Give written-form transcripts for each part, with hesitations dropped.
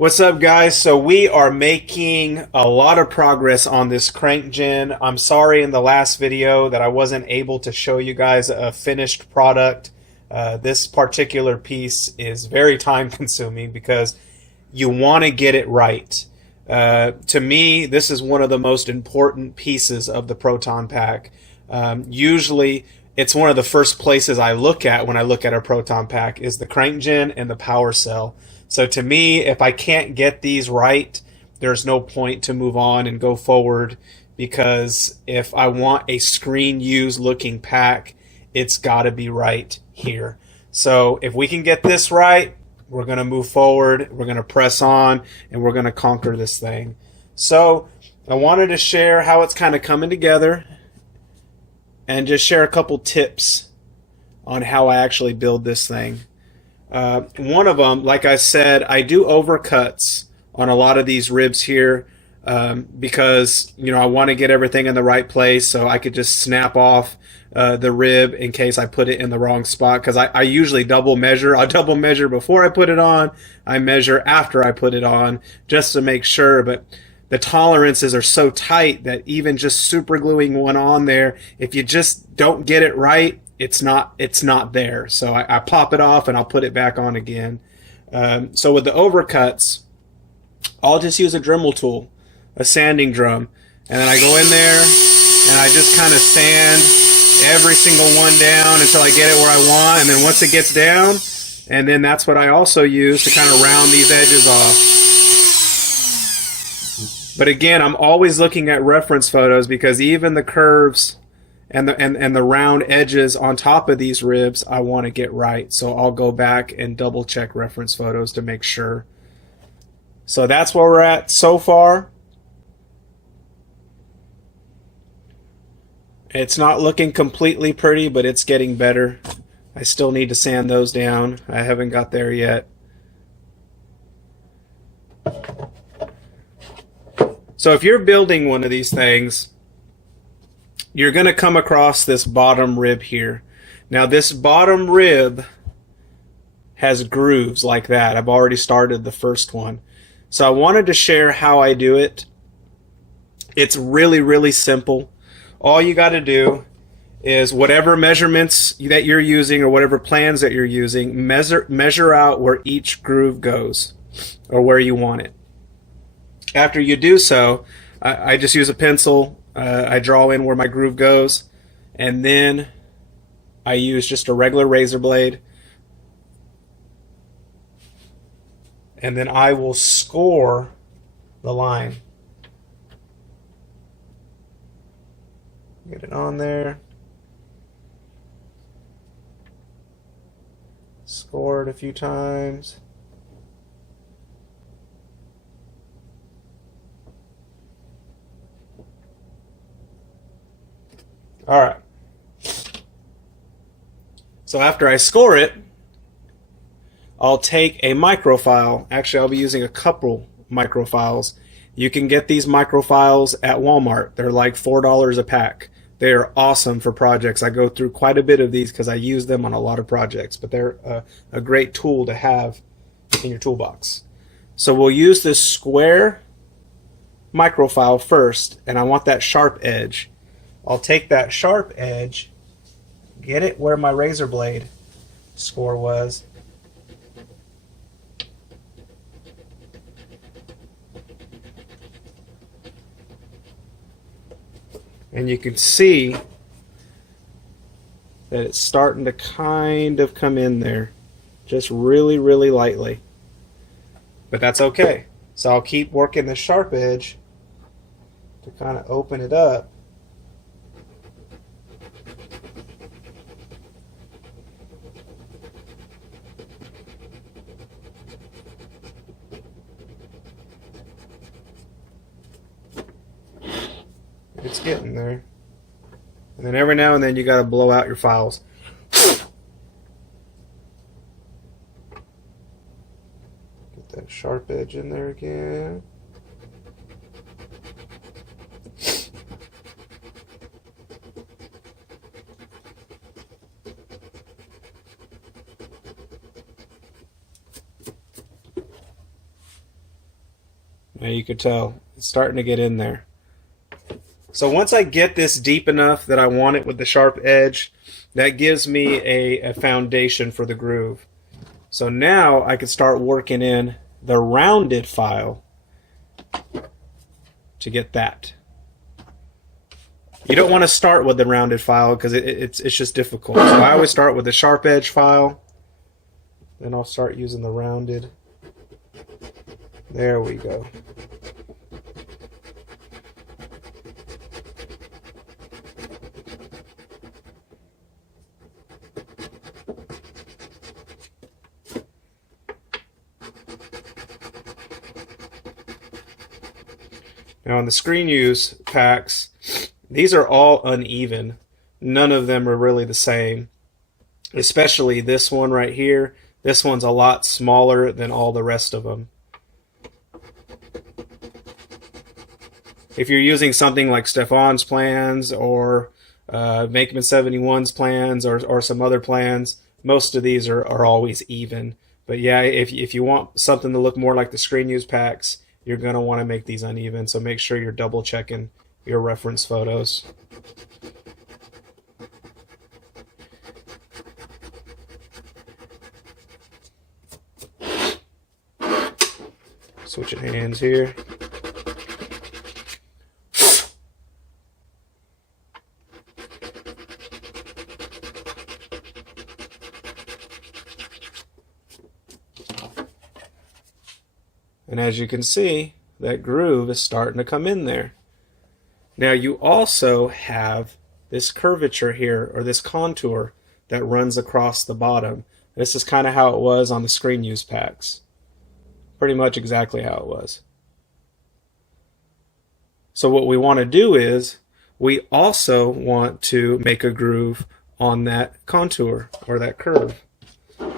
What's up, guys? So we are making a lot of progress on this Crankgen. I'm sorry in the last video that I wasn't able to show you guys a finished product. This particular piece is very time consuming because you want to get it right. To me, this is one of the most important pieces of the Proton pack. Usually, it's one of the first places I look at when I look at a Proton pack is the Crankgen and the power cell. So to me, if I can't get these right, there's no point to move on and go forward, because if I want a screen used looking pack, it's got to be right here. So if we can get this right, we're going to move forward, we're going to press on, and we're going to conquer this thing. So I wanted to share how it's kind of coming together and just share a couple tips on how I actually build this thing. One of them, like I said, I do overcuts on a lot of these ribs here because, you know, I want to get everything in the right place so I could just snap off the rib in case I put it in the wrong spot, because I usually double measure. I'll double measure before I put it on. I measure after I put it on just to make sure, but the tolerances are so tight that even just super gluing one on there, if you just don't get it right, it's not there. So I pop it off and I'll put it back on again. So with the overcuts, I'll just use a Dremel tool, a sanding drum, and then I go in there and I just kind of sand every single one down until I get it where I want. And then once it gets down, and then that's what I also use to kind of round these edges off. But again, I'm always looking at reference photos, because even the curves and the round edges on top of these ribs I want to get right. So I'll go back and double check reference photos to make sure. So that's where we're at so far. It's not looking completely pretty, but it's getting better. I still need to sand those down. I haven't got there yet. So if you're building one of these things, you're going to come across this bottom rib here. Now this bottom rib has grooves like that. I've already started the first one. So I wanted to share how I do it. It's really, really simple. All you got to do is whatever measurements that you're using or whatever plans that you're using, measure out where each groove goes or where you want it. After you do so, I just use a pencil. I draw in where my groove goes, and then I use just a regular razor blade, and then I will score the line. Get it on there. Score it a few times. All right. So after I score it, I'll take a microfile. Actually, I'll be using a couple microfiles. You can get these microfiles at Walmart. They're like $4 a pack. They are awesome for projects. I go through quite a bit of these because I use them on a lot of projects, but they're a great tool to have in your toolbox. So we'll use this square microfile first, and I want that sharp edge. I'll take that sharp edge, get it where my razor blade score was, and you can see that it's starting to kind of come in there, just really, really lightly. But that's okay. So I'll keep working the sharp edge to kind of open it up. It's getting there. And then every now and then you got to blow out your files. Get that sharp edge in there again. Now you could tell it's starting to get in there. So once I get this deep enough that I want it with the sharp edge, that gives me a foundation for the groove. So now I can start working in the rounded file to get that. You don't want to start with the rounded file because it's just difficult. So I always start with the sharp edge file. Then I'll start using the rounded. There we go. Now on the screen use packs, these are all uneven. None of them are really the same. Especially this one right here. This one's a lot smaller than all the rest of them. If you're using something like Stefan's plans or Makeman71's plans or some other plans, most of these are always even. But yeah, if you want something to look more like the screen use packs, you're going to want to make these uneven. So make sure you're double checking your reference photos. Switching hands here. And as you can see, that groove is starting to come in there. Now you also have this curvature here, or this contour that runs across the bottom. This is kind of how it was on the screen use packs. Pretty much exactly how it was. So what we want to do is, we also want to make a groove on that contour, or that curve.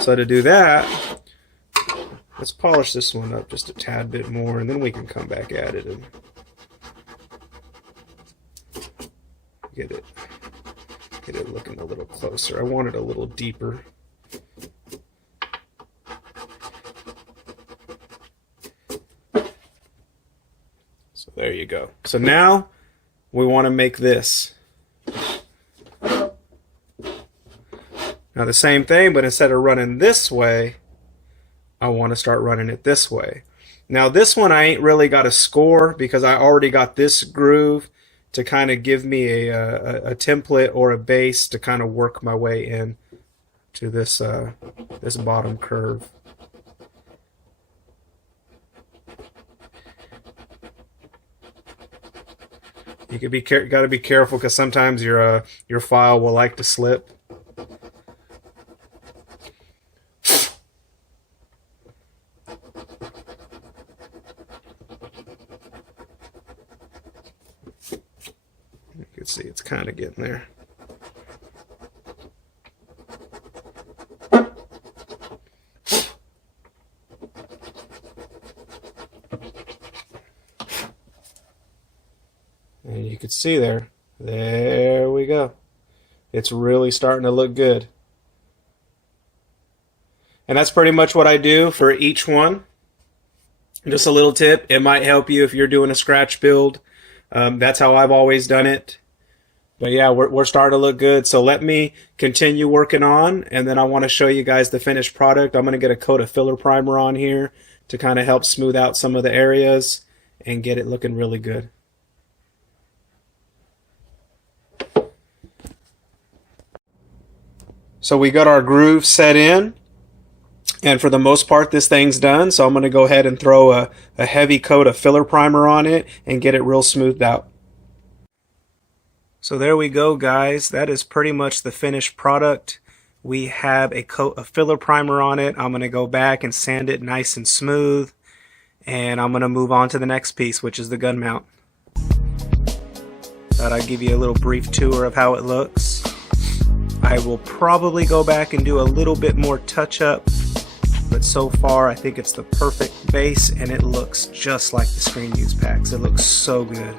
So to do that, let's polish this one up just a tad bit more, and then we can come back at it and get it looking a little closer. I want it a little deeper. So there you go. So now we want to make this. Now the same thing, but instead of running this way, I want to start running it this way. Now this one I ain't really got a score because I already got this groove to kind of give me a template or a base to kind of work my way in to this this bottom curve. You could got to be careful because sometimes your file will like to slip. You can see it's kind of getting there. And you can see there we go. It's really starting to look good. And that's pretty much what I do for each one. Just a little tip, it might help you if you're doing a scratch build. That's how I've always done it. But yeah, we're starting to look good. So let me continue working on, and then I want to show you guys the finished product. I'm going to get a coat of filler primer on here to kind of help smooth out some of the areas and get it looking really good. So we got our groove set in, and for the most part this thing's done. So I'm going to go ahead and throw a heavy coat of filler primer on it and get it real smoothed out. So there we go, guys. That is pretty much the finished product. We have a coat of filler primer on it. I'm going to go back and sand it nice and smooth, and I'm going to move on to the next piece, which is the gun mount. Thought I'd give you a little brief tour of how it looks. I will probably go back and do a little bit more touch-up, but so far I think it's the perfect base, and it looks just like the screen use packs. It looks so good.